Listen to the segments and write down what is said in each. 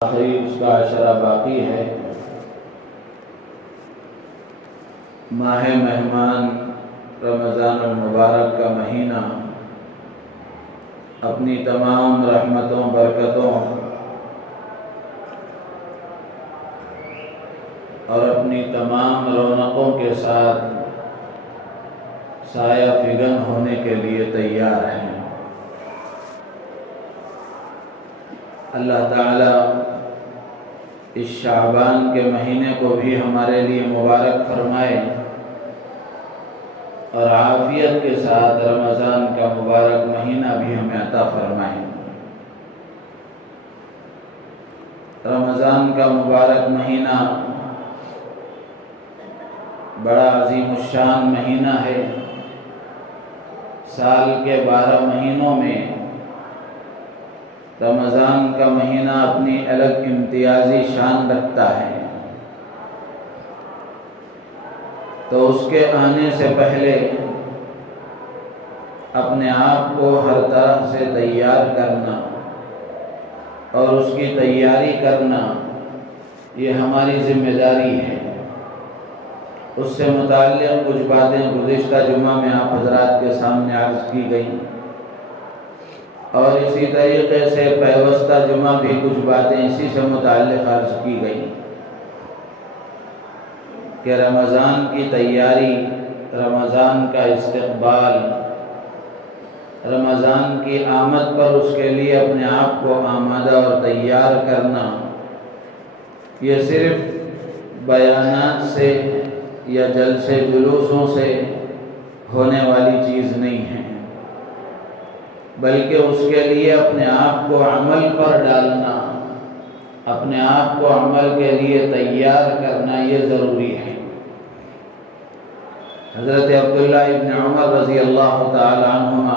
آخری اس کا عشرہ باقی ہے۔ ماہ مہمان رمضان المبارک کا مہینہ اپنی تمام رحمتوں، برکتوں اور اپنی تمام رونقوں کے ساتھ سایہ فگن ہونے کے لیے تیار ہیں۔ اللہ تعالیٰ اس شعبان کے مہینے کو بھی ہمارے لیے مبارک فرمائے اور عافیت کے ساتھ رمضان کا مبارک مہینہ بھی ہمیں عطا فرمائے۔ رمضان کا مبارک مہینہ بڑا عظیم الشان مہینہ ہے۔ سال کے 12 مہینوں میں رمضان کا مہینہ اپنی الگ امتیازی شان رکھتا ہے، تو اس کے آنے سے پہلے اپنے آپ کو ہر طرح سے تیار کرنا اور اس کی تیاری کرنا یہ ہماری ذمہ داری ہے۔ اس سے متعلق کچھ باتیں گزشتہ جمعہ میں آپ حضرات کے سامنے عرض کی گئیں، اور اسی طریقے سے پیوستہ جمعہ بھی کچھ باتیں اسی سے متعلق عرض کی گئیں کہ رمضان کی تیاری، رمضان کا استقبال، رمضان کی آمد پر اس کے لیے اپنے آپ کو آمادہ اور تیار کرنا، یہ صرف بیانات سے یا جلسے جلوسوں سے ہونے والی چیز نہیں ہے، بلکہ اس کے لیے اپنے آپ کو عمل پر ڈالنا، اپنے آپ کو عمل کے لیے تیار کرنا یہ ضروری ہے۔ حضرت عبداللہ ابن عمر رضی اللہ تعالی عنہما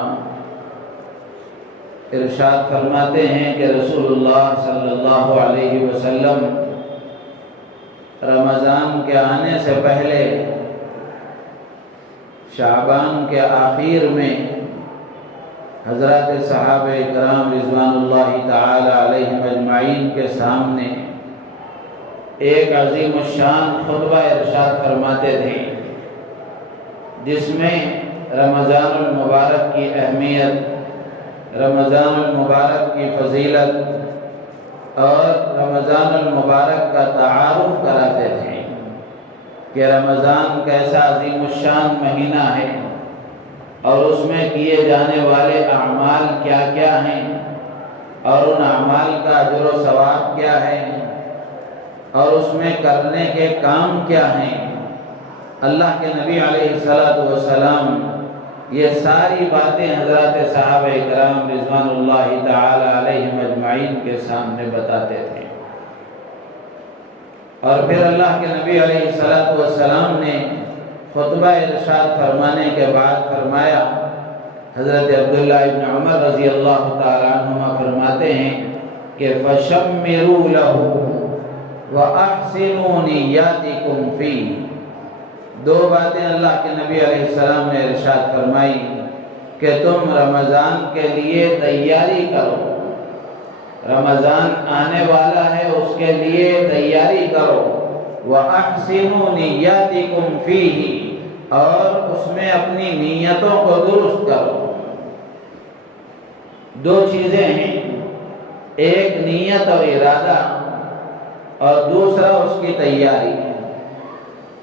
ارشاد فرماتے ہیں کہ رسول اللہ صلی اللہ علیہ وسلم رمضان کے آنے سے پہلے شعبان کے آخر میں حضرات صحابہ اکرام رضوان اللہ تعالی علیہم اجمعین کے سامنے ایک عظیم الشان خطبہ ارشاد فرماتے تھے، جس میں رمضان المبارک کی اہمیت، رمضان المبارک کی فضیلت اور رمضان المبارک کا تعارف کراتے تھے کہ رمضان کیسا عظیم الشان مہینہ ہے اور اس میں کیے جانے والے اعمال کیا کیا ہیں اور ان اعمال کا اجر و ثواب کیا ہے اور اس میں کرنے کے کام کیا ہیں۔ اللہ کے نبی علیہ السلام یہ ساری باتیں حضرات صحابہ اکرام رضوان اللہ تعالی علیہم اجمعین کے سامنے بتاتے تھے، اور پھر اللہ کے نبی علیہ السلام نے خطبہ ارشاد فرمانے کے بعد فرمایا، حضرت عبداللہ ابن عمر رضی اللہ تعالی عنہما فرماتے ہیں کہ فَشَمِّرُوا لَهُ وَأَحْسِنُوا نِيَّاتِكُمْ فِيهِ۔ دو باتیں اللہ کے نبی علیہ السلام نے ارشاد فرمائی کہ تم رمضان کے لیے تیاری کرو، رمضان آنے والا ہے اس کے لیے تیاری کرو، وَأَحْسِنُوا نِيَّاتِكُمْ فِيهِ، اور اس میں اپنی نیتوں کو درست کرو۔ دو چیزیں ہیں، ایک نیت اور ارادہ اور دوسرا اس کی تیاری۔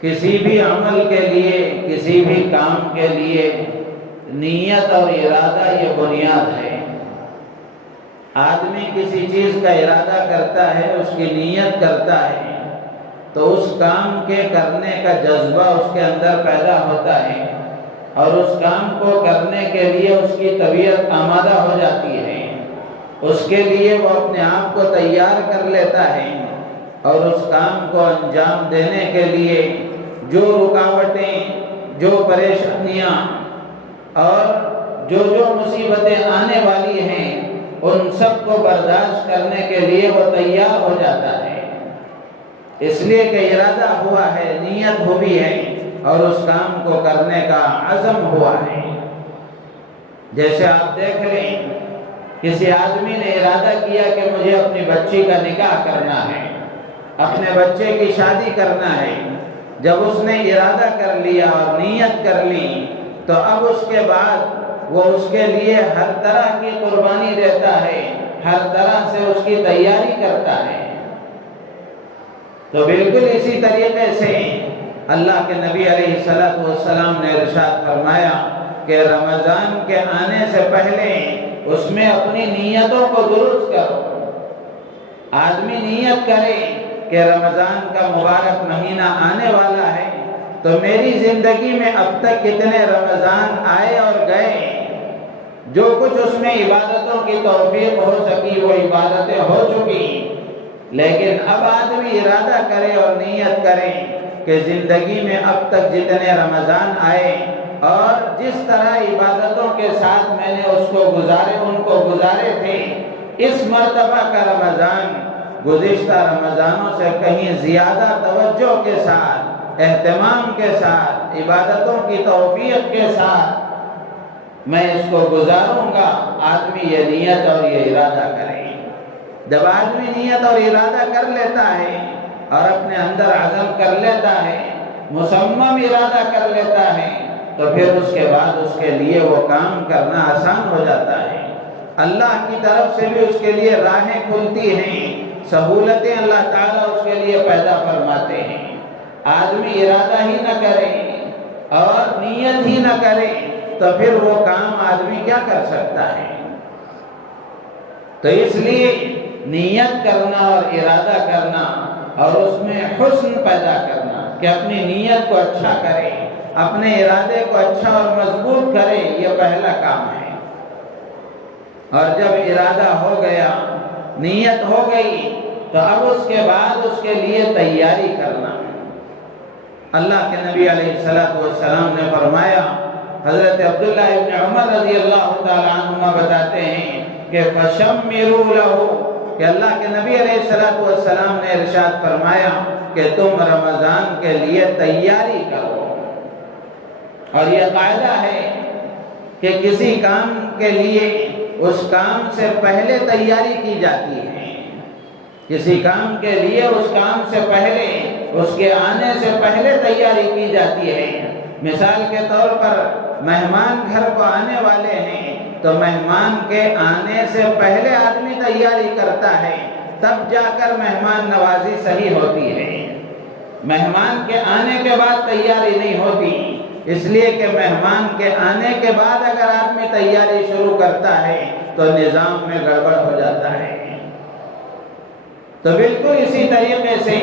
کسی بھی عمل کے لیے، کسی بھی کام کے لیے نیت اور ارادہ یہ بنیاد ہے۔ آدمی کسی چیز کا ارادہ کرتا ہے، اس کی نیت کرتا ہے، تو اس کام کے کرنے کا جذبہ اس کے اندر پیدا ہوتا ہے اور اس کام کو کرنے کے لیے اس کی طبیعت آمادہ ہو جاتی ہے، اس کے لیے وہ اپنے آپ کو تیار کر لیتا ہے، اور اس کام کو انجام دینے کے لیے جو رکاوٹیں، جو پریشانیاں اور جو مصیبتیں آنے والی ہیں، ان سب کو برداشت کرنے کے لیے وہ تیار ہو جاتا ہے، اس لیے کہ ارادہ ہوا ہے، نیت ہوئی ہے اور اس کام کو کرنے کا عزم ہوا ہے۔ جیسے آپ دیکھ لیں کسی آدمی نے ارادہ کیا کہ مجھے اپنی بچی کا نکاح کرنا ہے، اپنے بچے کی شادی کرنا ہے، جب اس نے ارادہ کر لیا اور نیت کر لی تو اب اس کے بعد وہ اس کے لیے ہر طرح کی قربانی دیتا ہے، ہر طرح سے اس کی تیاری کرتا ہے۔ تو بالکل اسی طریقے سے اللہ کے نبی علیہ السلام نے ارشاد فرمایا کہ رمضان کے آنے سے پہلے اس میں اپنی نیتوں کو درست کرو۔ آدمی نیت کرے کہ رمضان کا مبارک مہینہ آنے والا ہے تو میری زندگی میں اب تک کتنے رمضان آئے اور گئے، جو کچھ اس میں عبادتوں کی توفیق ہو سکی وہ عبادتیں ہو چکی، لیکن اب آدمی ارادہ کرے اور نیت کرے کہ زندگی میں اب تک جتنے رمضان آئے اور جس طرح عبادتوں کے ساتھ میں نے ان کو گزارے تھے، اس مرتبہ کا رمضان گزشتہ رمضانوں سے کہیں زیادہ توجہ کے ساتھ، اہتمام کے ساتھ، عبادتوں کی توفیق کے ساتھ میں اس کو گزاروں گا۔ آدمی یہ نیت اور یہ ارادہ کرے۔ جب آدمی نیت اور ارادہ کر لیتا ہے اور اپنے اندر عزم کر لیتا ہے، مصمم ارادہ کر لیتا ہے، تو پھر اس کے بعد اس کے لیے وہ کام کرنا آسان ہو جاتا ہے۔ اللہ کی طرف سے بھی اس کے لیے راہیں کھلتی ہیں، سہولتیں اللہ تعالیٰ اس کے لیے پیدا فرماتے ہیں۔ آدمی ارادہ ہی نہ کرے اور نیت ہی نہ کرے تو پھر وہ کام آدمی کیا کر سکتا ہے؟ تو اس لیے نیت کرنا اور ارادہ کرنا اور اس میں حسن پیدا کرنا کہ اپنی نیت کو اچھا کرے، اپنے ارادے کو اچھا اور مضبوط کرے، یہ پہلا کام ہے۔ اور جب ارادہ ہو گیا، نیت ہو گئی، تو اب اس کے بعد اس کے لیے تیاری کرنا۔ اللہ کے نبی علیہ السلام نے فرمایا، حضرت عبداللہ ابن عمر رضی اللہ تعالیٰ عنہما بتاتے ہیں کہ فَشَمِّرُوا لَهُ، کہ اللہ کے نبی علیہ السلام نے ارشاد فرمایا کہ تم رمضان کے لیے تیاری کرو۔ اور یہ قاعدہ ہے کہ کسی کام کے لیے اس کام سے پہلے تیاری کی جاتی ہے۔ کسی کام کے لیے اس کام سے پہلے، اس کے آنے سے پہلے تیاری کی جاتی ہے۔ مثال کے طور پر مہمان گھر کو آنے والے ہیں تو مہمان کے آنے سے پہلے آدمی تیاری کرتا ہے، تب جا کر مہمان نوازی صحیح ہوتی ہے۔ مہمان کے آنے کے بعد تیاری نہیں ہوتی، اس لیے کہ مہمان کے آنے کے بعد اگر آدمی تیاری شروع کرتا ہے تو نظام میں گڑبڑ ہو جاتا ہے۔ تو بالکل اسی طریقے سے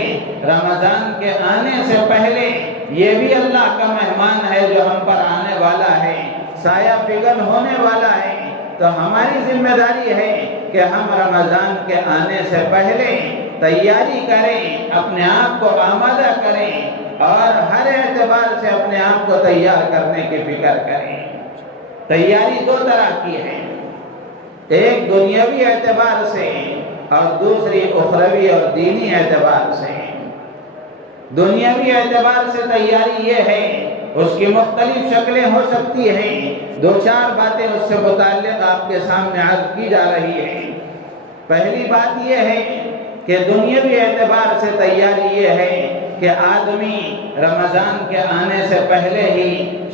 رمضان کے آنے سے پہلے یہ بھی اللہ کا مہمان ہے جو ہم پر آنے والا ہے، سایہ فگن ہونے والا ہے، تو ہماری ذمہ داری ہے کہ ہم رمضان کے آنے سے پہلے تیاری کریں، اپنے آپ کو آمادہ کریں اور ہر اعتبار سے اپنے آپ کو تیار کرنے کی فکر کریں۔ تیاری دو طرح کی ہے، ایک دنیاوی اعتبار سے اور دوسری اخروی اور دینی اعتبار سے۔ دنیاوی اعتبار سے تیاری یہ ہے، اس کی مختلف شکلیں ہو سکتی ہیں، دو چار باتیں اس سے متعلق آپ کے سامنے عرض کی جا رہی ہے۔ پہلی بات یہ ہے کہ دنیاوی اعتبار سے تیاری یہ ہے کہ آدمی رمضان کے آنے سے پہلے ہی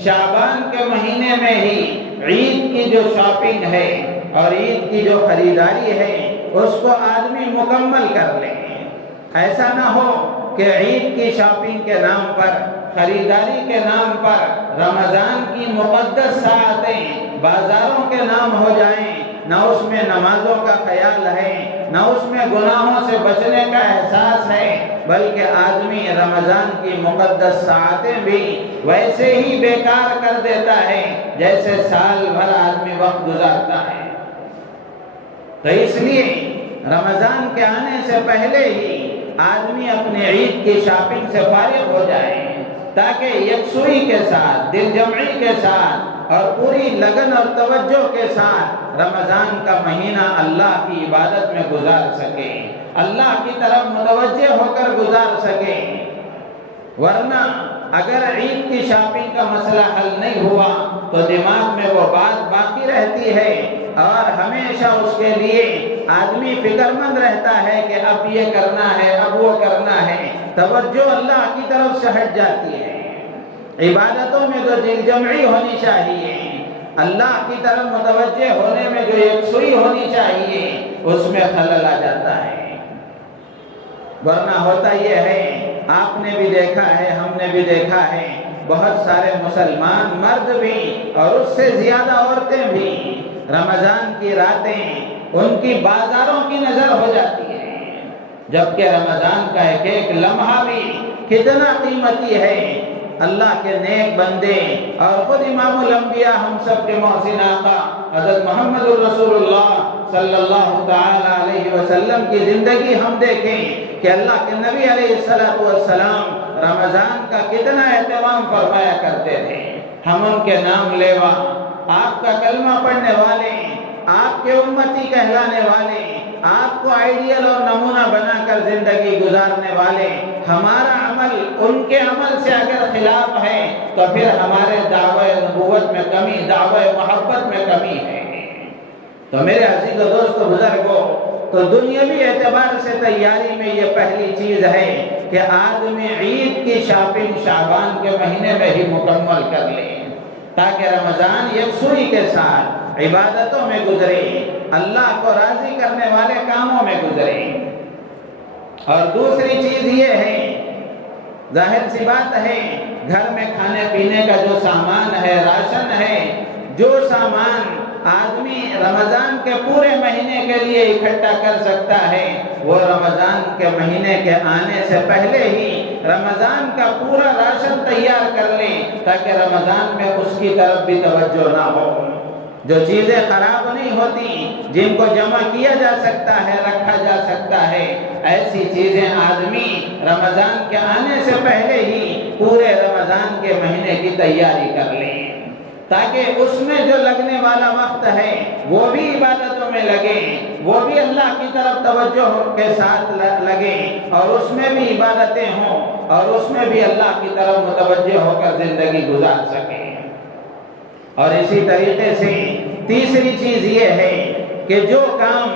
شعبان کے مہینے میں ہی عید کی جو شاپنگ ہے اور عید کی جو خریداری ہے اس کو آدمی مکمل کر لے۔ ایسا نہ ہو کہ عید کی شاپنگ کے نام پر، خریداری کے نام پر رمضان کی مقدس ساعتیں بازاروں کے نام ہو جائیں، نہ اس میں نمازوں کا خیال ہے، نہ اس میں گناہوں سے بچنے کا احساس ہے، بلکہ آدمی رمضان کی مقدس ساعتیں بھی ویسے ہی بیکار کر دیتا ہے جیسے سال بھر آدمی وقت گزارتا ہے۔ تو اس لیے رمضان کے آنے سے پہلے ہی آدمی اپنے عید کی شاپنگ سے فارغ ہو جائے تاکہ یکسوئی کے ساتھ، دل جمعی کے ساتھ اور پوری لگن اور توجہ کے ساتھ رمضان کا مہینہ اللہ کی عبادت میں گزار سکے، اللہ کی طرف متوجہ ہو کر گزار سکے۔ ورنہ اگر عید کی شاپنگ کا مسئلہ حل نہیں ہوا تو دماغ میں وہ بات باقی رہتی ہے اور ہمیشہ اس کے لیے آدمی فکر مند رہتا ہے کہ اب یہ کرنا ہے، اب وہ کرنا ہے، توجہ اللہ کی طرف سے ہٹ جاتی ہے۔ عبادتوں میں جو دل جمعی ہونی چاہیے، اللہ کی طرف متوجہ ہونے میں جو یکسوئی ہونی چاہیے، اس میں خلل آ جاتا ہے۔ ورنہ ہوتا یہ ہے، آپ نے بھی دیکھا ہے، ہم نے بھی دیکھا ہے، بہت سارے مسلمان مرد بھی اور اس سے زیادہ عورتیں بھی رمضان کی راتیں ان کی بازاروں کی نظر ہو جاتی ہے، جبکہ رمضان کا ایک ایک لمحہ بھی کتنا قیمتی ہے۔ اللہ کے نیک بندے اور خود امام الانبیاء ہم سب کے محسن آقا حضرت محمد رسول اللہ صلی اللہ تعالی علیہ وسلم کی زندگی ہم دیکھیں کہ اللہ کے نبی علیہ السلام رمضان کا کتنا اہتمام فرمایا کرتے تھے۔ ہم ان کے نام لیوا، آپ کا کلمہ پڑھنے والے، آپ کے امتی کہلانے والے، آپ کو آئیڈیل اور نمونہ بنا کر زندگی گزارنے والے، ہمارا عمل ان کے عمل سے اگر خلاف ہے تو پھر ہمارے دعوی نبوت میں کمی، دعوی محبت میں کمی ہے۔ تو میرے عزیز و دوست و بزرگوں، تو دنیاوی اعتبار سے تیاری میں یہ پہلی چیز ہے کہ آدمی عید کی شاپنگ شعبان کے مہینے میں ہی مکمل کر لے، تاکہ رمضان یکسوئی کے ساتھ عبادتوں میں گزرے، اللہ کو راضی کرنے والے کاموں میں گزرے۔ اور دوسری چیز یہ ہے، ظاہر سی بات ہے، گھر میں کھانے پینے کا جو سامان ہے، راشن ہے، جو سامان آدمی رمضان کے پورے مہینے کے لیے اکٹھا کر سکتا ہے، وہ رمضان کے مہینے کے آنے سے پہلے ہی رمضان کا پورا راشن تیار کر لیں، تاکہ رمضان میں اس کی طرف بھی توجہ نہ ہو۔ جو چیزیں خراب نہیں ہوتی، جن کو جمع کیا جا سکتا ہے، رکھا جا سکتا ہے، ایسی چیزیں آدمی رمضان کے آنے سے پہلے ہی پورے رمضان کے مہینے کی تیاری کر لیں، تاکہ اس میں جو لگنے والا وقت ہے وہ بھی عبادتوں میں لگے، وہ بھی اللہ کی طرف توجہ کے ساتھ لگے، اور اس میں بھی عبادتیں ہوں، اور اس میں بھی اللہ کی طرف متوجہ ہو کر زندگی گزار سکیں۔ اور اسی طریقے سے تیسری چیز یہ ہے کہ جو کام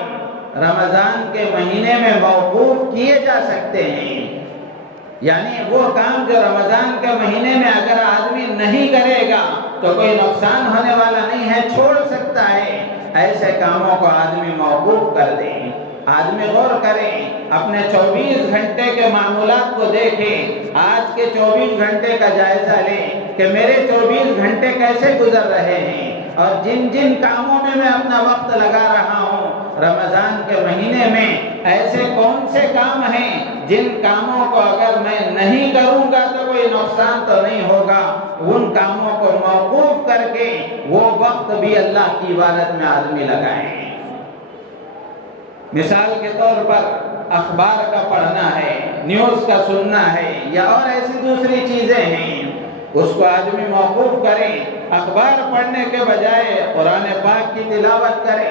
رمضان کے مہینے میں موقوف کیے جا سکتے ہیں، یعنی وہ کام جو رمضان کے مہینے میں اگر آدمی نہیں کرے گا تو کوئی نقصان ہونے والا نہیں ہے، چھوڑ سکتا ہے، ایسے کاموں کو آدمی موقوف کر دے۔ آدمی غور کرے، اپنے 24 گھنٹے کے معمولات کو دیکھے، آج کے 24 گھنٹے کا جائزہ لے کہ میرے 24 گھنٹے کیسے گزر رہے ہیں، اور جن جن کاموں میں میں اپنا وقت لگا رہا ہوں رمضان کے مہینے میں، ایسے کون سے کام ہیں جن کاموں کو اگر میں نہیں کروں گا تو کوئی نقصان تو نہیں ہوگا، ان کاموں کو موقوف کر کے وہ وقت بھی اللہ کی عبادت میں آدمی لگائیں۔ مثال کے طور پر اخبار کا پڑھنا ہے، نیوز کا سننا ہے، یا اور ایسی دوسری چیزیں ہیں، اس کو آدمی موقوف کرے، اخبار پڑھنے کے بجائے قرآن پاک کی تلاوت کرے،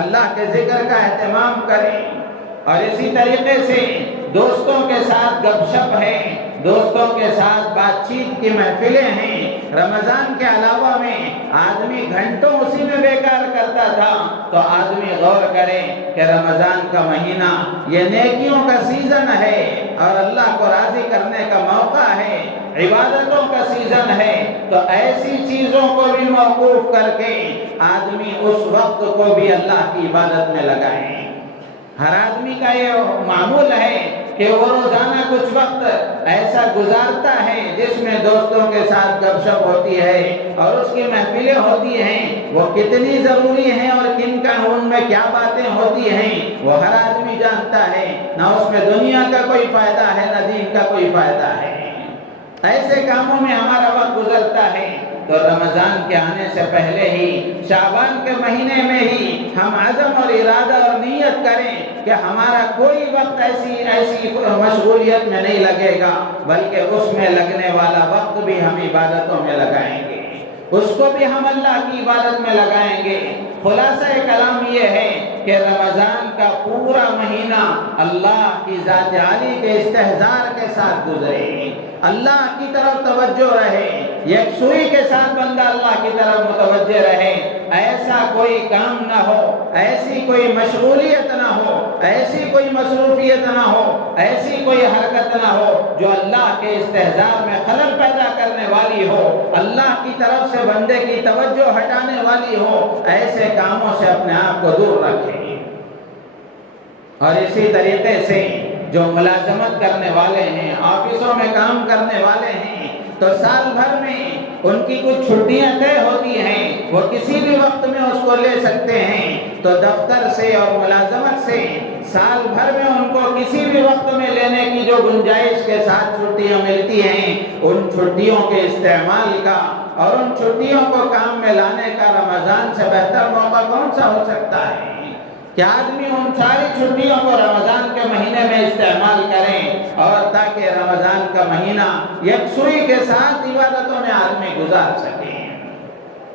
اللہ کے ذکر کا اہتمام کرے۔ اور اسی طریقے سے دوستوں کے ساتھ گپ شپ ہے، دوستوں کے ساتھ بات چیت کی محفلیں ہیں۔ رمضان کے علاوہ میں آدمی گھنٹوں اسی میں بیکار کرتا تھا، تو آدمی غور کرے کہ رمضان کا مہینہ یہ نیکیوں کا سیزن ہے، اور اللہ کو راضی کرنے کا موقع ہے، عبادتوں کا سیزن ہے، تو ایسی چیزوں کو بھی موقوف کر کے آدمی اس وقت کو بھی اللہ کی عبادت میں لگائے۔ ہر آدمی کا یہ معمول ہے کہ وہ روزانہ کچھ وقت ایسا گزارتا ہے جس میں دوستوں کے ساتھ گپ شپ ہوتی ہے اور اس کی محفلیں ہوتی ہیں، وہ کتنی ضروری ہیں اور کن کا ان میں کیا باتیں ہوتی ہیں وہ ہر آدمی جانتا ہے، نہ اس میں دنیا کا کوئی فائدہ ہے نہ دین کا کوئی فائدہ ہے۔ ایسے کاموں میں ہمارا وقت گزرتا ہے، تو رمضان کے آنے سے پہلے ہی شعبان کے مہینے میں ہی ہم عزم اور ارادہ اور نیت کریں کہ ہمارا کوئی وقت ایسی مشغولیت میں نہیں لگے گا، بلکہ اس میں لگنے والا وقت بھی ہم عبادتوں میں لگائیں گے، اس کو بھی ہم اللہ کی عبادت میں لگائیں گے۔ خلاصہ کلام یہ ہے کہ رمضان کا پورا مہینہ اللہ کی ذات عالی کے استحضار کے ساتھ گزرے، اللہ کی طرف توجہ رہے، یکسوئی کے ساتھ بندہ اللہ کی طرف متوجہ رہے، ایسا کوئی کام نہ ہو، ایسی کوئی مشغولیت نہ ہو، ایسی کوئی مصروفیت نہ ہو، ایسی کوئی حرکت نہ ہو جو اللہ کے استحضار میں خلل پیدا کرنے والی ہو، اللہ کی طرف سے بندے کی توجہ ہٹانے والی ہو، ایسے کاموں سے اپنے آپ کو دور رکھے۔ اور اسی طریقے سے جو ملازمت کرنے والے ہیں، آفسوں میں کام کرنے والے ہیں، تو سال بھر میں ان کی کچھ چھٹیاں طے ہوتی ہیں، وہ کسی بھی وقت میں اس کو لے سکتے ہیں، تو دفتر سے اور ملازمت سے سال بھر میں ان کو کسی بھی وقت میں لینے کی جو گنجائش کے ساتھ چھٹیاں ملتی ہیں، ان چھٹیوں کے استعمال کا اور ان چھٹیوں کو کام میں لانے کا رمضان سے بہتر موقع کون سا ہو سکتا ہے کہ آدمی ان ساری چھٹیوں کو رمضان کے مہینے میں استعمال کریں، اور تاکہ رمضان کا مہینہ یکسوئی کے ساتھ عبادتوں میں آدمی گزار سکے۔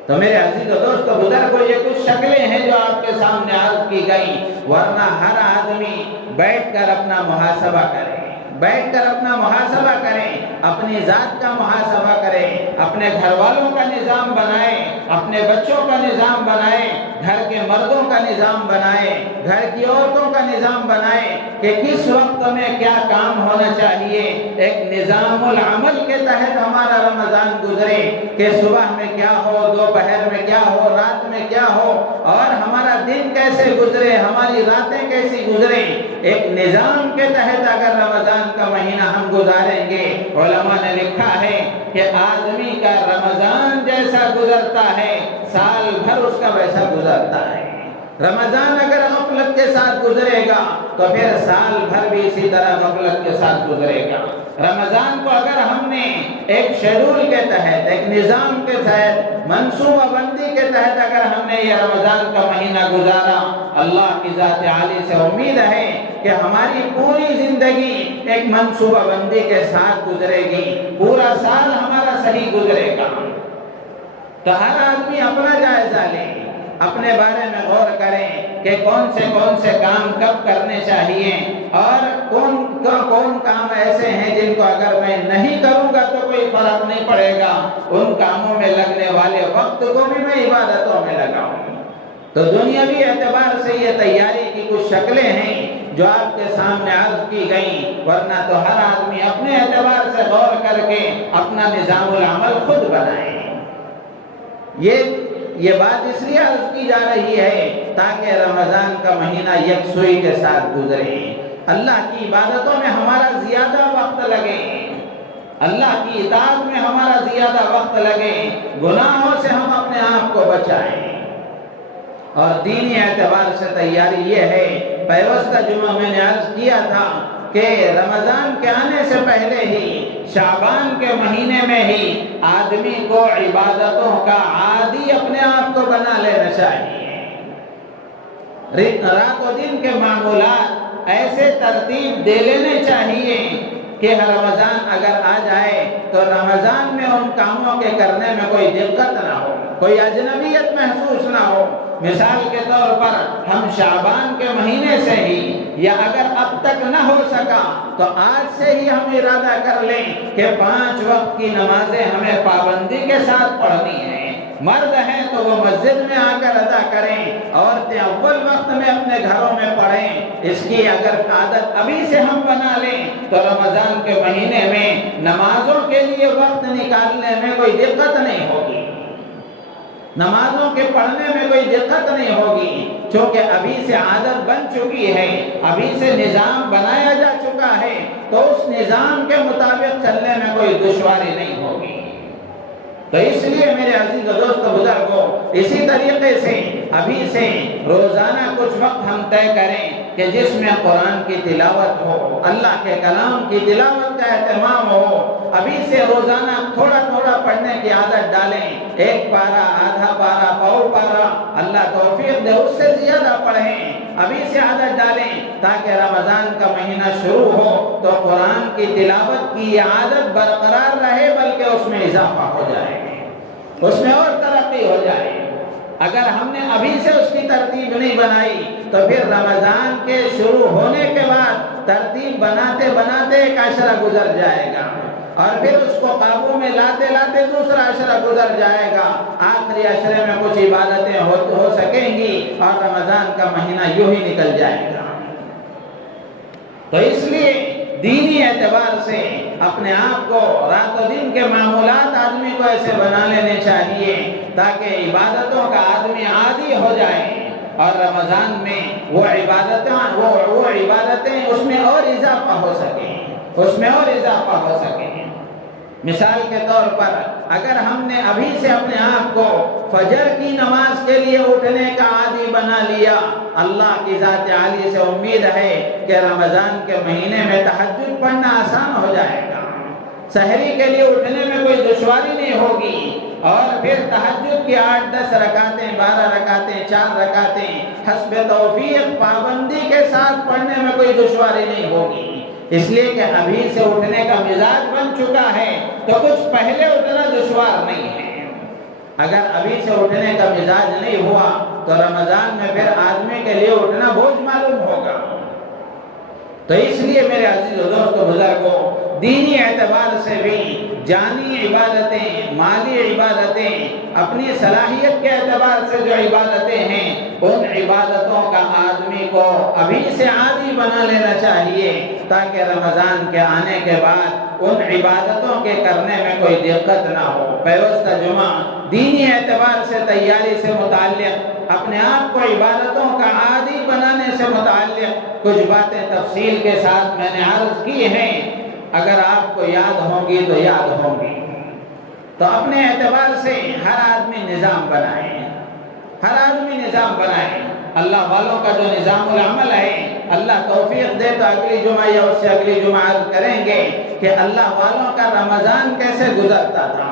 تو میرے عزیز و دوستو بزرگو، یہ کچھ شکلیں ہیں جو آپ کے سامنے عرض کی گئی، ورنہ ہر آدمی بیٹھ کر اپنا محاسبہ کرے، بیٹھ کر اپنا محاسبہ کریں، اپنی ذات کا محاسبہ کریں، اپنے گھر والوں کا نظام بنائیں، اپنے بچوں کا نظام بنائیں، گھر کے مردوں کا نظام بنائیں، گھر کی عورتوں کا نظام بنائیں کہ کس وقت میں کیا کام ہونا چاہیے، ایک نظام العمل کے تحت ہمارا رمضان گزرے کہ صبح میں کیا ہو، دوپہر میں کیا ہو، رات میں کیا ہو، اور ہمارا دن کیسے گزرے، ہماری راتیں کیسی گزریں، ایک نظام کے تحت اگر رمضان کا مہینہ ہم گزاریں گے۔ علماء نے لکھا ہے کہ آدمی کا رمضان جیسا گزرتا ہے سال بھر اس کا ویسا گزرتا ہے۔ رمضان اگر غفلت کے ساتھ گزرے گا تو پھر سال بھر بھی اسی طرح غفلت کے ساتھ گزرے گا۔ رمضان کو اگر ہم نے ایک شیڈول کے تحت، ایک نظام کے تحت، منصوبہ بندی کے تحت اگر ہم نے یہ رمضان کا مہینہ گزارا، اللہ کی ذات عالی سے امید ہے کہ ہماری پوری زندگی ایک منصوبہ بندی کے ساتھ گزرے گی، پورا سال ہمارا صحیح گزرے گا۔ تو ہر آدمی اپنا جائزہ لے، اپنے بارے میں غور کریں کہ کون سے کام کب کرنے چاہیے، اور کون کام ایسے ہیں جن کو اگر میں نہیں کروں گا تو کوئی فرق نہیں پڑے گا، ان کاموں میں لگنے والے وقت کو بھی میں عبادتوں میں لگاؤں۔ تو دنیاوی اعتبار سے یہ تیاری کی کچھ شکلیں ہیں جو آپ کے سامنے عرض کی گئیں، ورنہ تو ہر آدمی اپنے اعتبار سے غور کر کے اپنا نظام العمل خود بنائے۔ یہ بات اس لیے عرض کی جا رہی ہے تاکہ رمضان کا مہینہ یکسوئی کے ساتھ گزرے، اللہ کی عبادتوں میں ہمارا زیادہ وقت لگے، اللہ کی اطاعت میں ہمارا زیادہ وقت لگے، گناہوں سے ہم اپنے آپ کو بچائیں۔ اور دینی اعتبار سے تیاری یہ ہے، پیوستہ جمعہ میں نے عرض کیا تھا کہ رمضان کے آنے سے پہلے ہی شعبان کے مہینے میں ہی آدمی کو عبادتوں کا عادی اپنے آپ کو بنا لینا چاہیے، رات و دن کے معمولات ایسے ترتیب دے لینے چاہیے کہ رمضان اگر آ جائے تو رمضان میں ان کاموں کے کرنے میں کوئی دقت نہ ہو، کوئی اجنبیت محسوس نہ ہو۔ مثال کے طور پر ہم شعبان کے مہینے سے ہی، یا اگر اب تک نہ ہو سکا تو آج سے ہی ہم ارادہ کر لیں کہ 5 وقت کی نمازیں ہمیں پابندی کے ساتھ پڑھنی ہیں۔ مرد ہیں تو وہ مسجد میں آ کر ادا کریں، عورتیں اول وقت میں اپنے گھروں میں پڑھیں۔ اس کی اگر عادت ابھی سے ہم بنا لیں تو رمضان کے مہینے میں نمازوں کے لیے وقت نکالنے میں کوئی دقت نہیں ہوگی، نمازوں کے پڑھنے میں کوئی دقت نہیں ہوگی، چونکہ ابھی سے عادت بن چکی ہے، ابھی سے نظام بنایا جا چکا ہے، تو اس نظام کے مطابق چلنے میں کوئی دشواری نہیں ہوگی۔ تو اس لیے میرے عزیز و دوست بزرگوں، اسی طریقے سے ابھی سے روزانہ کچھ وقت ہم طے کریں کہ جس میں قرآن کی تلاوت ہو، اللہ کے کلام کی تلاوت کا اہتمام ہو۔ ابھی سے روزانہ تھوڑا تھوڑا پڑھنے کی عادت ڈالیں، 1 پارہ، آدھا پارہ، پاؤ پارہ، اللہ توفیق دے اس سے زیادہ پڑھیں۔ ابھی سے عادت ڈالیں تاکہ رمضان کا مہینہ شروع ہو تو قرآن کی تلاوت کی یہ عادت برقرار رہے، بلکہ اس میں اضافہ ہو جائے، اس میں اور ترقی ہو جائے۔ اگر ہم نے ابھی سے اس کی ترتیب نہیں بنائی تو پھر رمضان کے شروع ہونے کے بعد ترتیب بناتے بناتے ایک عشرہ گزر جائے گا، اور پھر اس کو قابو میں لاتے لاتے دوسرا عشرہ گزر جائے گا، آخری عشرے میں کچھ عبادتیں ہو سکیں گی اور رمضان کا مہینہ یوں ہی نکل جائے گا۔ تو اس لیے دینی اعتبار سے اپنے آپ کو رات و دن کے معمولات آدمی کو ایسے بنا لینے چاہیے تاکہ عبادتوں کا آدمی عادی ہو جائے، اور رمضان میں وہ عبادتیں اس میں اور اضافہ ہو سکیں۔ مثال کے طور پر اگر ہم نے ابھی سے اپنے آپ کو فجر کی نماز کے لیے اٹھنے کا عادی بنا لیا، اللہ کی ذات عالی سے امید ہے کہ رمضان کے مہینے میں تہجد پڑھنا آسان ہو جائے گا، سحری کے لیے اٹھنے میں کوئی دشواری نہیں ہوگی، اور پھر تہجد کی 8-10 رکعتیں 12 رکعتیں 4 رکعتیں حسب توفیق پابندی کے ساتھ پڑھنے میں کوئی دشواری نہیں ہوگی، اس لیے کہ ابھی سے اٹھنے کا مزاج بن چکا ہے تو کچھ پہلے اٹھنا دشوار نہیں ہے۔ اگر ابھی سے اٹھنے کا مزاج نہیں ہوا تو رمضان میں پھر آدمی کے لیے اٹھنا بوجھ معلوم ہوگا۔ تو اس لیے میرے عزیز و دوست و بزرگوں، دینی اعتبار سے بھی جانی عبادتیں، مالی عبادتیں، اپنی صلاحیت کے اعتبار سے جو عبادتیں ہیں ان عبادتوں کا آدمی کو ابھی سے عادی بنا لینا چاہیے تاکہ رمضان کے آنے کے بعد ان عبادتوں کے کرنے میں کوئی دقت نہ ہو۔ پیوستہ جمعہ دینی اعتبار سے تیاری سے متعلق، اپنے آپ کو عبادتوں کا عادی بنانے سے متعلق کچھ باتیں تفصیل کے ساتھ میں نے عرض کی ہیں، اگر آپ کو یاد ہوں گی تو یاد ہوں گی۔ تو اپنے اعتبار سے ہر آدمی نظام بنائے، اللہ والوں کا جو نظام العمل ہے، اللہ توفیق دے تو اگلی جمعہ یا اس سے اگلی جمعہ عرض کریں گے کہ اللہ والوں کا رمضان کیسے گزرتا تھا،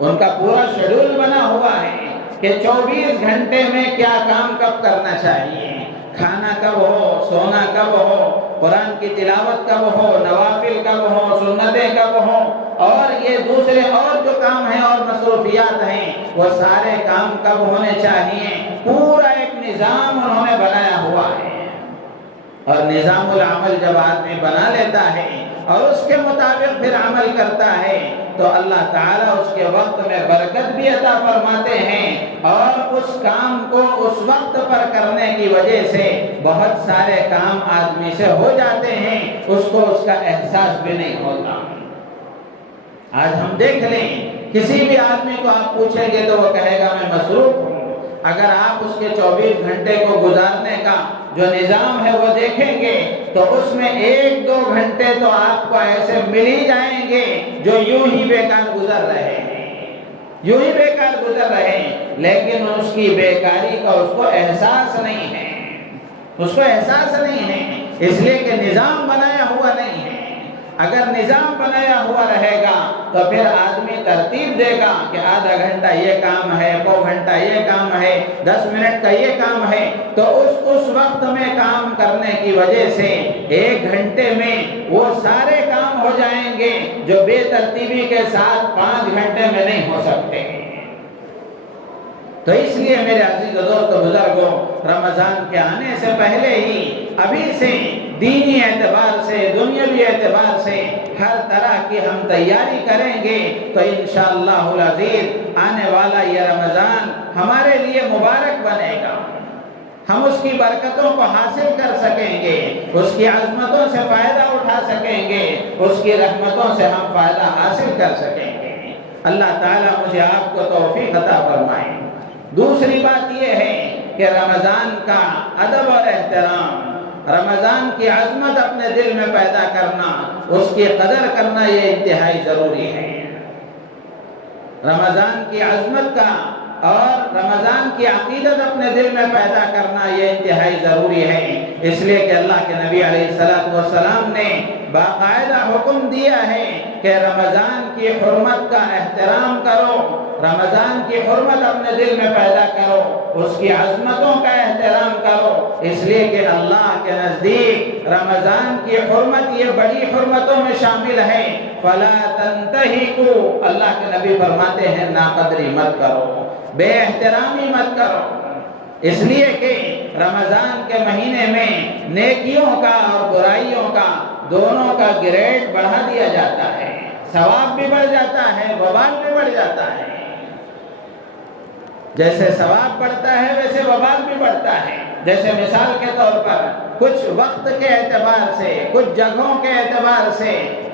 ان کا پورا شیڈول بنا ہوا ہے کہ 24 گھنٹے میں کیا کام کب کرنا چاہیے، کھانا کب ہو، سونا کب ہو، قرآن کی تلاوت کب ہو، نوافل کب ہو، سنتیں کب ہو، اور یہ دوسرے اور جو کام ہیں اور مصروفیات ہیں وہ سارے کام کب ہونے چاہیے، پورا ایک نظام انہوں نے بنایا ہوا ہے۔ اور نظام العمل جب آدمی بنا لیتا ہے اور اس کے مطابق پھر عمل کرتا ہے تو اللہ تعالیٰ اس کے وقت میں برکت بھی عطا فرماتے ہیں، اور اس کام کو اس وقت پر کرنے کی وجہ سے بہت سارے کام آدمی سے ہو جاتے ہیں، اس کو اس کا احساس بھی نہیں ہوتا۔ آج ہم دیکھ لیں، کسی بھی آدمی کو آپ پوچھیں گے تو وہ کہے گا میں مصروف ہوں۔ اگر آپ اس کے 24 گھنٹے کو گزارنے کا جو نظام ہے وہ دیکھیں گے تو اس میں 1-2 گھنٹے تو آپ کو ایسے مل ہی جائیں گے جو یوں ہی بیکار گزر رہے ہیں، لیکن اس کی بیکاری کا اس کو احساس نہیں ہے، اس لیے کہ نظام بنایا ہوا نہیں ہے۔ اگر نظام بنایا ہوا رہے گا تو پھر آدمی ترتیب دے گا کہ آدھا گھنٹہ یہ کام ہے، پو گھنٹہ یہ کام ہے، 10 منٹ کا یہ کام ہے، تو اس وقت میں کام کرنے کی وجہ سے 1 گھنٹے میں وہ سارے کام ہو جائیں گے جو بے ترتیبی کے ساتھ 5 گھنٹے میں نہیں ہو سکتے۔ تو اس لیے میرے عزیز و دوست و بزرگوں، رمضان کے آنے سے پہلے ہی ابھی سے دینی اعتبار سے، دنیاوی اعتبار سے ہر طرح کی ہم تیاری کریں گے تو انشاءاللہ العزیز آنے والا یہ رمضان ہمارے لیے مبارک بنے گا، ہم اس کی برکتوں کو حاصل کر سکیں گے، اس کی عظمتوں سے فائدہ اٹھا سکیں گے، اس کی رحمتوں سے ہم فائدہ حاصل کر سکیں گے۔ اللہ تعالیٰ مجھے آپ کو توفیق عطا فرمائے۔ دوسری بات یہ ہے کہ رمضان کا ادب اور احترام، رمضان کی عظمت اپنے دل میں پیدا کرنا، اس کی قدر کرنا یہ انتہائی ضروری ہے۔ رمضان کی عظمت کا اور رمضان کی عقیدت اپنے دل میں پیدا کرنا یہ انتہائی ضروری ہے، اس لیے کہ اللہ کے نبی علیہ السلام نے باقاعدہ حکم دیا ہے کہ رمضان کی حرمت کا احترام کرو، رمضان کی حرمت اپنے دل میں پیدا کرو، اس کی عظمتوں کا احترام کرو، اس لیے کہ اللہ کے نزدیک رمضان کی حرمت یہ بڑی حرمتوں میں شامل ہے۔ فَلَا تَنْتَهِكُوا، اللہ کے نبی فرماتے ہیں ناقدری مت کرو، بے احترامی مت کرو، اس لیے کہ رمضان کے مہینے میں نیکیوں کا اور برائیوں کا دونوں کا گریڈ بڑھا دیا جاتا ہے، ثواب بھی بڑھ جاتا ہے، وبال بھی بڑھ جاتا ہے۔ جیسے ثواب بڑھتا ہے ویسے وبال بھی بڑھتا ہے۔ جیسے مثال کے طور پر کچھ وقت کے اعتبار سے، کچھ جگہوں کے اعتبار سے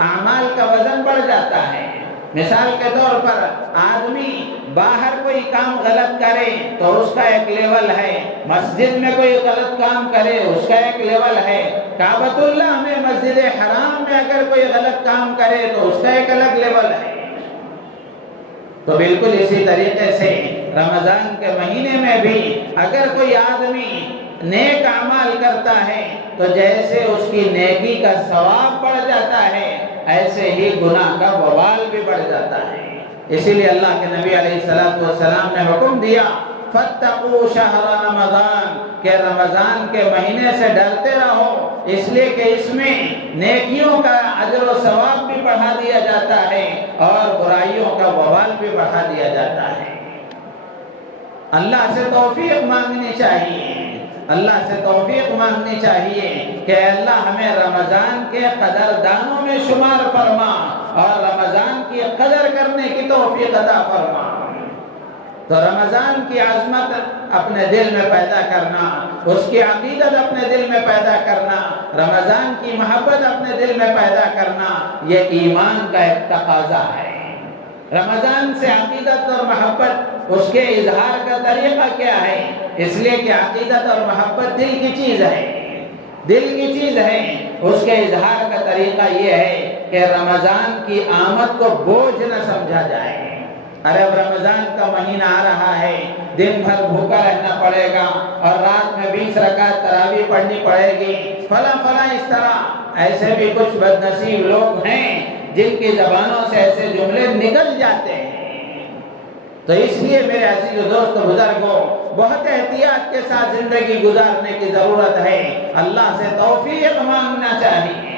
اعمال کا وزن بڑھ جاتا ہے۔ مثال کے طور پر آدمی باہر کوئی کام غلط کرے تو اس کا ایک لیول ہے، مسجد میں کوئی غلط کام کرے اس کا ایک لیول ہے، کعبۃ اللہ میں مسجد حرام میں اگر کوئی غلط کام کرے تو اس کا ایک الگ لیول ہے۔ تو بالکل اسی طریقے سے رمضان کے مہینے میں بھی اگر کوئی آدمی نیک اعمال کرتا ہے تو جیسے اس کی نیکی کا ثواب بڑھ جاتا ہے ایسے ہی گناہ کا وبال بھی بڑھ جاتا ہے۔ اسی لیے اللہ کے نبی علیہ السلام نے حکم دیا فَاتَّقُوا شَهْرَ رَمَضَان کہ رمضان کے مہینے سے ڈرتے رہو، اس لیے کہ اس میں نیکیوں کا اجر و ثواب بھی بڑھا دیا جاتا ہے اور برائیوں کا وبال بھی بڑھا دیا جاتا ہے۔ اللہ سے توفیق مانگنی چاہیے، اللہ سے توفیق مانگنی چاہیے کہ اللہ ہمیں رمضان کے قدردانوں میں شمار فرما اور رمضان کی قدر کرنے کی توفیق عطا فرما۔ تو رمضان کی عظمت اپنے دل میں پیدا کرنا، اس کی عقیدت اپنے دل میں پیدا کرنا، رمضان کی محبت اپنے دل میں پیدا کرنا، یہ ایمان کا ایک تقاضا ہے۔ رمضان سے عقیدت اور محبت اس کے اظہار کا طریقہ کیا ہے؟ اس لیے کہ عقیدت اور محبت دل کی چیز ہے، دل کی چیز ہے۔ اس کے اظہار کا طریقہ یہ ہے کہ رمضان کی آمد کو بوجھ نہ سمجھا جائے۔ ارے اب رمضان کا مہینہ آ رہا ہے، دن بھر بھوکا رہنا پڑے گا اور رات میں 20 رکعت تراویح پڑھنی پڑے گی، فلاں اس طرح۔ ایسے بھی کچھ بد نصیب لوگ ہیں جن کی زبانوں سے ایسے جملے نکل جاتے ہیں۔ تو اس لیے میرے عزیز و دوست بزرگوں، بہت احتیاط کے ساتھ زندگی گزارنے کی ضرورت ہے، اللہ سے توفیق مانگنا چاہیے۔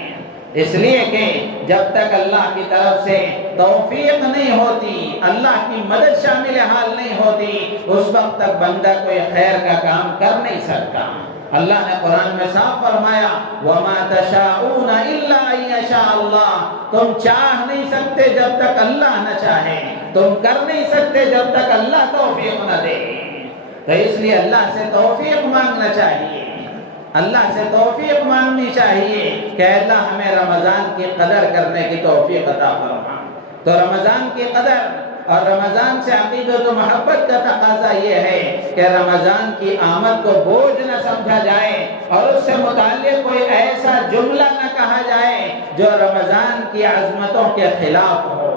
اس لیے کہ جب تک اللہ کی طرف سے توفیق نہیں ہوتی، اللہ کی مدد شامل حال نہیں ہوتی، اس وقت تک بندہ کوئی خیر کا کام کر نہیں سکتا۔ اللہ نے قرآن میں صاف فرمایا وَمَا تَشَاءُونَ إِلَّا أَن يَشَاءَ اللَّهُ تم چاہ نہیں سکتے جب تک اللہ نہ چاہے، تم کر نہیں سکتے جب تک اللہ توفیق نہ دے۔ تو اس لیے اللہ سے توفیق مانگنا چاہیے، اللہ سے توفیق مانگنی چاہیے کہ اللہ ہمیں رمضان کی قدر کرنے کی توفیق عطا فرما۔ تو رمضان کی قدر اور رمضان سے عقیدت و محبت کا تقاضا یہ ہے کہ رمضان کی آمد کو بوجھ نہ سمجھا جائے اور اس سے متعلق کوئی ایسا جملہ نہ کہا جائے جو رمضان کی عظمتوں کے خلاف ہو،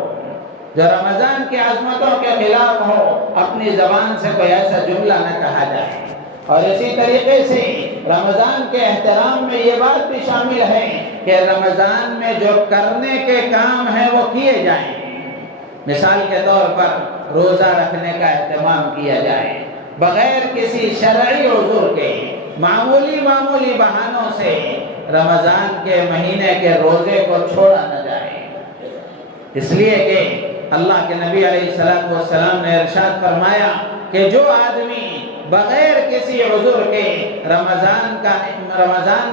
جو رمضان کی عظمتوں کے خلاف ہو، اپنی زبان سے کوئی ایسا جملہ نہ کہا جائے۔ اور اسی طریقے سے رمضان کے احترام میں یہ بات بھی شامل ہے کہ رمضان میں جو کرنے کے کام ہیں وہ کیے جائیں۔ مثال کے طور پر روزہ رکھنے کا اہتمام کیا جائے، بغیر کسی شرعی عذر کے، معمولی بہانوں سے رمضان کے مہینے کے روزے کو چھوڑا نہ جائے۔ اس لیے کہ اللہ کے نبی علیہ السلام نے ارشاد فرمایا کہ جو آدمی بغیر کسی عذر کے رمضان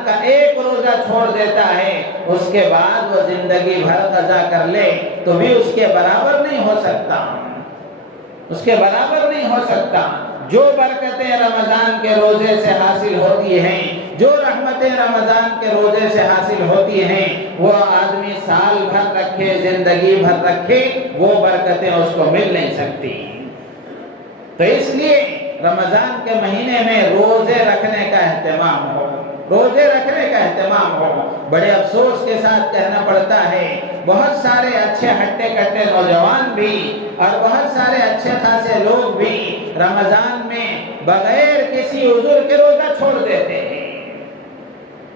کا ایک روزہ چھوڑ دیتا ہے، اس کے بعد وہ زندگی بھر قضا کر لے تو بھی اس کے برابر نہیں ہو سکتا، اس کے برابر نہیں ہو سکتا۔ جو برکتیں رمضان کے روزے سے حاصل ہوتی ہیں، جو رحمتیں رمضان کے روزے سے حاصل ہوتی ہیں، وہ آدمی سال بھر رکھے، زندگی بھر رکھے، وہ برکتیں اس کو مل نہیں سکتی۔ تو اس لیے رمضان کے مہینے میں روزے رکھنے کا اہتمام ہو، روزے رکھنے کا اہتمام ہو۔ بڑے افسوس کے ساتھ کہنا پڑتا ہے بہت سارے اچھے ہٹے کٹے نوجوان بھی اور بہت سارے اچھے خاصے لوگ بھی رمضان میں بغیر کسی عذر کے روزہ چھوڑ دیتے ہیں،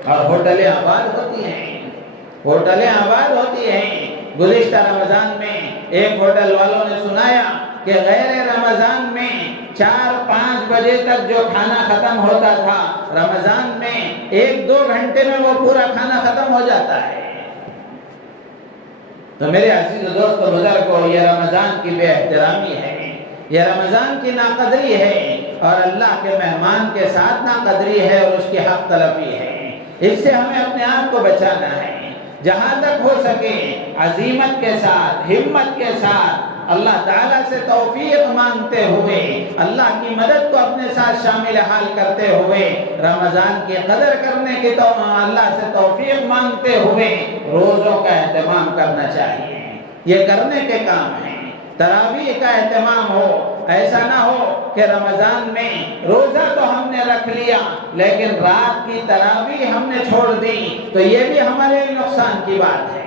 اور ہوٹلیں آباد ہوتی ہیں، ہوٹلیں آباد ہوتی ہیں۔ گزشتہ رمضان میں ایک ہوٹل والوں نے سنایا کہ غیر رمضان میں 4-5 بجے تک جو کھانا ختم ہوتا تھا، رمضان میں 1-2 گھنٹے میں وہ پورا کھانا ختم ہو جاتا ہے۔ تو میرے عزیز دوست بزرگوں، یہ رمضان کی بے احترامی ہے، یہ رمضان کی ناقدری ہے اور اللہ کے مہمان کے ساتھ ناقدری ہے اور اس کی حق تلفی ہے۔ اس سے ہمیں اپنے آپ کو بچانا ہے، جہاں تک ہو سکے عزیمت کے ساتھ، ہمت کے ساتھ اللہ تعالیٰ سے توفیق مانگتے ہوئے، اللہ کی مدد کو اپنے ساتھ شامل حال کرتے ہوئے، رمضان کی قدر کرنے کی تو اللہ سے توفیق مانگتے ہوئے روزوں کا اہتمام کرنا چاہیے۔ یہ کرنے کے کام ہیں۔ تراویح کا اہتمام ہو، ایسا نہ ہو کہ رمضان میں روزہ تو ہم نے رکھ لیا لیکن رات کی تراویح ہم نے چھوڑ دی، تو یہ بھی ہمارے لیے نقصان کی بات ہے،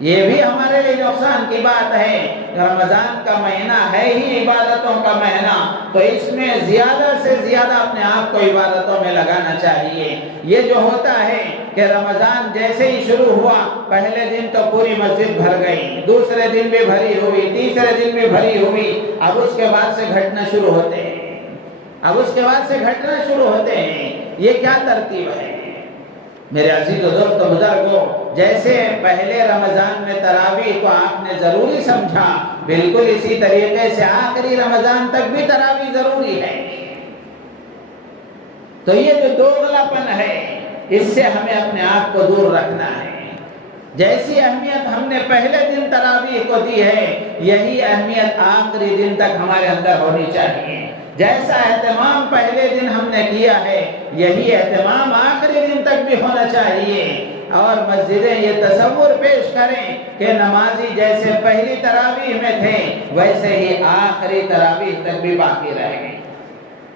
یہ بھی ہمارے لیے نقصان کی بات ہے۔ رمضان کا مہینہ ہے ہی عبادتوں کا مہینہ، تو اس میں زیادہ سے زیادہ اپنے آپ کو عبادتوں میں لگانا چاہیے۔ یہ جو ہوتا ہے کہ رمضان جیسے ہی شروع ہوا، پہلے دن تو پوری مسجد بھر گئی، دوسرے دن بھی بھری ہوئی، تیسرے دن بھی بھری ہوئی، اب اس کے بعد سے گھٹنا شروع ہوتے ہیں، یہ کیا ترتیب ہے؟ میرے عزیز و دوست و بزرگوں، جیسے پہلے رمضان میں تراویح کو آپ نے ضروری سمجھا، بالکل اسی طریقے سے آخری رمضان تک بھی تراویح ضروری ہے۔ تو یہ جو دوغلاپن ہے، اس سے ہمیں اپنے آپ کو دور رکھنا ہے۔ جیسی اہمیت ہم نے پہلے دن تراویح کو دی ہے، یہی اہمیت آخری دن تک ہمارے اندر ہونی چاہیے۔ جیسا اہتمام پہلے دن ہم نے کیا ہے، یہی اہتمام آخری دن تک بھی ہونا چاہیے۔ اور مسجدیں یہ تصور پیش کریں کہ نمازی جیسے پہلی تراویح میں تھے ویسے ہی آخری تراویح تک بھی باقی رہیں،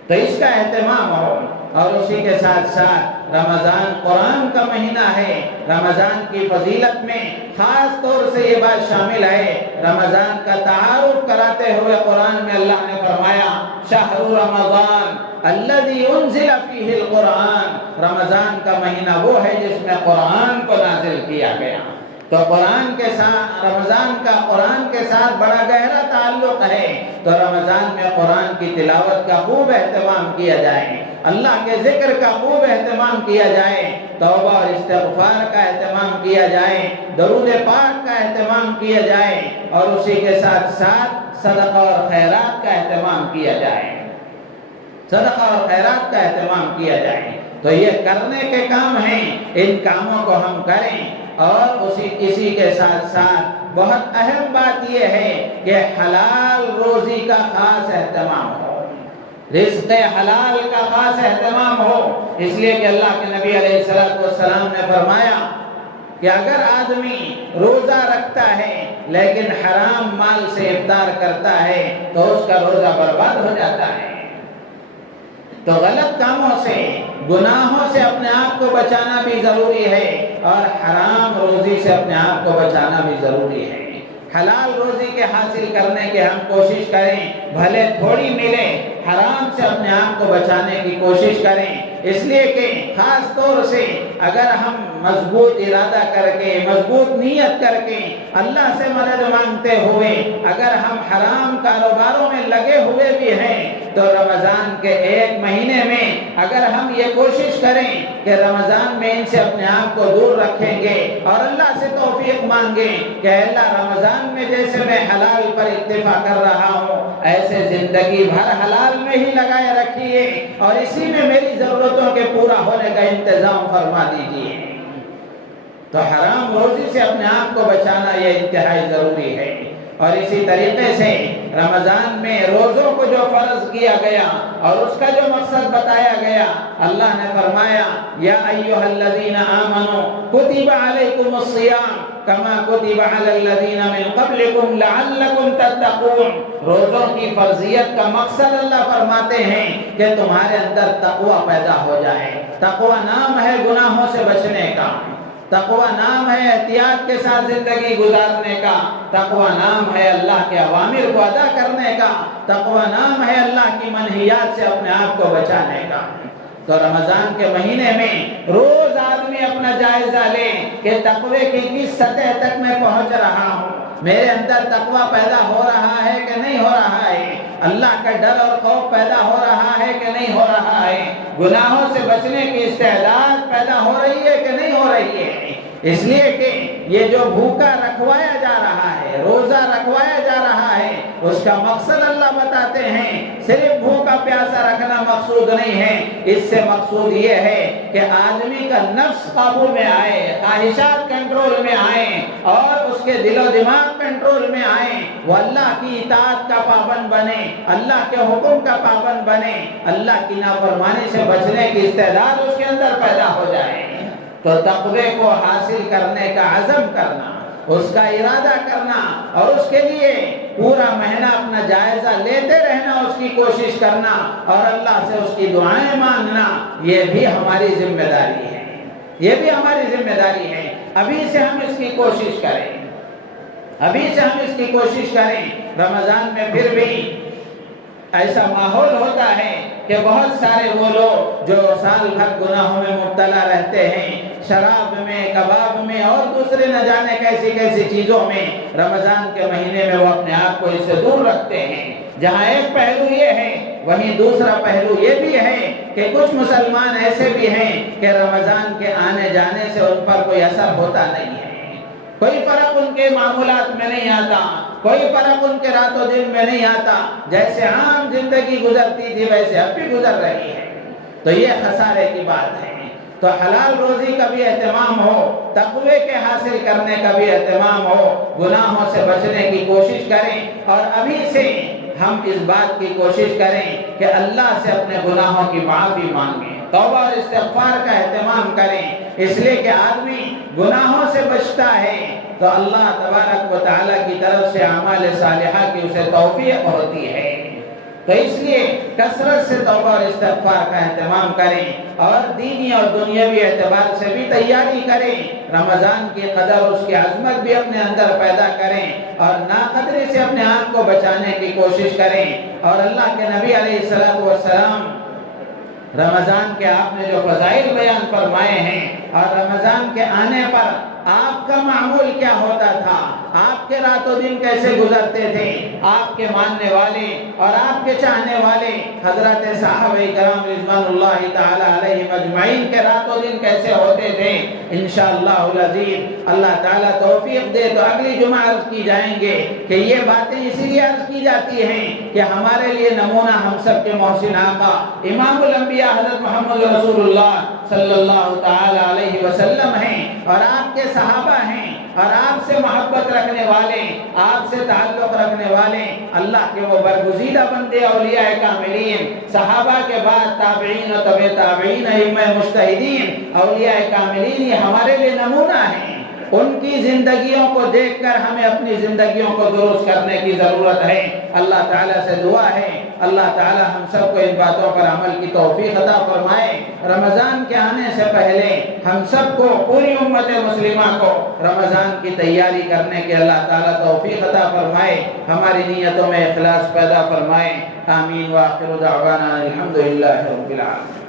تو اس کا اہتمام ہو۔ اور اسی کے ساتھ ساتھ رمضان قرآن کا مہینہ ہے، رمضان کی فضیلت میں خاص طور سے یہ بات شامل ہے۔ رمضان کا تعارف کراتے ہوئے قرآن میں اللہ نے فرمایا شہر رمضان الذی انزل فیہ القرآن، رمضان کا مہینہ وہ ہے جس میں قرآن کو نازل کیا گیا۔ تو قرآن کے ساتھ رمضان کا قرآن کے ساتھ بڑا گہرا تعلق ہے، تو رمضان میں قرآن کی تلاوت کا خوب اہتمام کیا جائے، اللہ کے ذکر کا خوب اہتمام کیا جائے، توبہ اور استغفار کا اہتمام کیا جائے، درود پاک کا اہتمام کیا جائے، اور اسی کے ساتھ ساتھ صدقہ اور خیرات کا اہتمام کیا جائے، صدقہ اور خیرات کا اہتمام کیا جائے۔ تو یہ کرنے کے کام ہیں، ان کاموں کو ہم کریں۔ اور اسی کے ساتھ ساتھ بہت اہم بات یہ ہے کہ حلال روزی کا خاص اہتمام ہو، رزق حلال کا خاص اہتمام ہو، اس لیے کہ اللہ کے نبی علیہ السلام نے فرمایا کہ اگر آدمی روزہ رکھتا ہے لیکن حرام مال سے افطار کرتا ہے تو اس کا روزہ برباد ہو جاتا ہے۔ تو غلط کاموں سے، گناہوں سے اپنے آپ کو بچانا بھی ضروری ہے، اور حرام روزی سے اپنے آپ کو بچانا بھی ضروری ہے۔ حلال روزی کے حاصل کرنے کی ہم کوشش کریں، بھلے تھوڑی ملے، حرام سے اپنے آپ کو بچانے کی کوشش کریں، اس لیے کہ خاص طور سے اگر ہم مضبوط ارادہ کر کے، مضبوط نیت کر کے اللہ سے مدد مانگتے ہوئے اگر ہم حرام کاروباروں میں لگے ہوئے بھی ہیں، تو رمضان کے ایک مہینے میں اگر ہم یہ کوشش کریں کہ رمضان میں ان سے اپنے آپ کو دور رکھیں گے اور اللہ سے توفیق مانگیں کہ اللہ رمضان میں جیسے میں حلال پر اکتفا کر رہا ہوں، ایسے زندگی بھر حلال میں ہی لگائے رکھیے اور اسی میں میری ضرورتوں کے پورا ہونے کا انتظام فرما دیجیے۔ تو حرام روزی سے اپنے آپ کو بچانا یہ انتہائی ضروری ہے۔ اور اسی طریقے سے رمضان میں روزوں کو جو فرض کیا گیا اور اس کا جو مقصد بتایا گیا، اللہ نے فرمایا یا ایھا الذین آمنوا کتب علیکم الصیام کما کتب علی الذین من قبلکم لعلکم تتقون۔ روزوں کی فرضیت کا مقصد اللہ فرماتے ہیں کہ تمہارے اندر تقوی پیدا ہو جائے۔ تقوی نام ہے گناہوں سے بچنے کا، تقوی نام ہے احتیاط کے ساتھ زندگی گزارنے کا، تقوی نام ہے اللہ کے اوامر کو ادا کرنے کا، تقوی نام ہے اللہ کی منہیات سے اپنے آپ کو بچانے کا۔ تو رمضان کے مہینے میں روز آدمی اپنا جائزہ لے کہ تقوی کی کس سطح تک میں پہنچ رہا ہوں، میرے اندر تقوی پیدا ہو رہا ہے کہ نہیں ہو رہا ہے، اللہ کا ڈر اور خوف پیدا ہو رہا ہے کہ نہیں ہو رہا ہے، گناہوں سے بچنے کی استعداد پیدا ہو رہی ہے کہ نہیں ہو رہی ہے۔ اس لیے کہ یہ جو بھوکا رکھوایا جا رہا ہے، روزہ رکھوایا جا رہا ہے، اس کا مقصد اللہ بتاتے ہیں۔ صرف بھوکا پیاسا رکھنا مقصود نہیں ہے، اس سے مقصود یہ ہے کہ آدمی کا نفس قابو میں آئے، خواہشات کنٹرول میں آئیں اور اس کے دل و دماغ کنٹرول میں آئیں، وہ اللہ کی اطاعت کا پابند بنے، اللہ کے حکم کا پابند بنے، اللہ کی نافرمانی سے بچنے کی استعداد اس کے اندر پیدا ہو جائے۔ تو تقوی کو حاصل کرنے کا عزم کرنا، اس کا ارادہ کرنا اور اس کے لیے پورا مہینہ اپنا جائزہ لیتے رہنا، اس کی کوشش کرنا اور اللہ سے اس کی دعائیں مانگنا، یہ بھی ہماری ذمہ داری ہے، یہ بھی ہماری ذمہ داری ہے۔ ابھی سے ہم اس کی کوشش کریں، ابھی سے ہم اس کی کوشش کریں۔ رمضان میں پھر بھی ایسا ماحول ہوتا ہے کہ بہت سارے وہ لوگ جو سال بھر گناہوں میں مبتلا رہتے ہیں، شراب میں، کباب میں اور دوسرے نہ جانے کیسی کیسی چیزوں میں، رمضان کے مہینے میں وہ اپنے آپ کو اس سے دور رکھتے ہیں۔ جہاں ایک پہلو یہ ہے، وہیں دوسرا پہلو یہ بھی ہے کہ کچھ مسلمان ایسے بھی ہیں کہ رمضان کے آنے جانے سے ان پر کوئی اثر ہوتا نہیں ہے، کوئی فرق ان کے معمولات میں نہیں آتا، کوئی فرق ان کے رات و دن میں نہیں آتا، جیسے عام زندگی گزرتی تھی ویسے اب بھی گزر رہی ہے۔ تو یہ خسارے کی بات ہے۔ تو حلال روزی کا بھی اہتمام ہو، تقوی کے حاصل کرنے کا بھی اہتمام ہو، گناہوں سے بچنے کی کوشش کریں اور ابھی سے ہم اس بات کی کوشش کریں کہ اللہ سے اپنے گناہوں کی معافی مانگیں، توبہ اور استغفار کا اہتمام کریں، اس لیے کہ آدمی گناہوں سے بچتا ہے تو اللہ تبارک و تعالیٰ کی طرف سے اعمال صالحہ کی اسے توفیق ہوتی ہے۔ تو اس لیے کثرت سے توبہ اور استغفار کا اہتمام کریں اور دینی اور دنیاوی اعتبار سے بھی تیاری کریں، رمضان کی قدر اس کی عظمت بھی اپنے اندر پیدا کریں اور ناقدری سے اپنے آپ کو بچانے کی کوشش کریں۔ اور اللہ کے نبی علیہ السلام رمضان کے آپ نے جو فضائل بیان فرمائے ہیں اور رمضان کے آنے پر آپ کا معمول کیا ہوتا تھا، آپ کے رات و دن کیسے گزرتے تھے، آپ کے ماننے والے اور آپ کے چاہنے والے حضرت صحابہ کرام رضوان اللہ تعالی علیہم اجمعین کے رات و دن کیسے ہوتے تھے، انشاءاللہ العزیز اللہ تعالیٰ توفیق دے تو اگلی جمعہ عرض کی جائیں گے کہ یہ باتیں اسی لیے عرض کی جاتی ہیں کہ ہمارے لیے نمونہ ہم سب کے محسن آقا امام الانبیاء حضرت محمد رسول اللہ صلی اللہ تعالی علیہ وسلم ہیں اور آپ کے صحابہ ہیں اور آپ سے محبت رکھنے والے، آپ سے تعلق رکھنے والے اللہ کے وہ برگزیدہ بندے اولیاء کاملین، صحابہ کے بعد تابعین و تبع تابعین، ائمہ مجتہدین، اولیاء کاملین، یہ ہمارے لیے نمونہ ہیں۔ ان کی زندگیوں کو دیکھ کر ہمیں اپنی زندگیوں کو درست کرنے کی ضرورت ہے۔ اللہ تعالیٰ سے دعا ہے اللہ تعالیٰ ہم سب کو ان باتوں پر عمل کی توفیق عطا فرمائے۔ رمضان کے آنے سے پہلے ہم سب کو، پوری امت مسلمہ کو رمضان کی تیاری کرنے کے اللہ تعالیٰ توفیق عطا فرمائے، ہماری نیتوں میں اخلاص پیدا فرمائے۔ آمین وآخر دعوانا الحمدللہ رب العالمین۔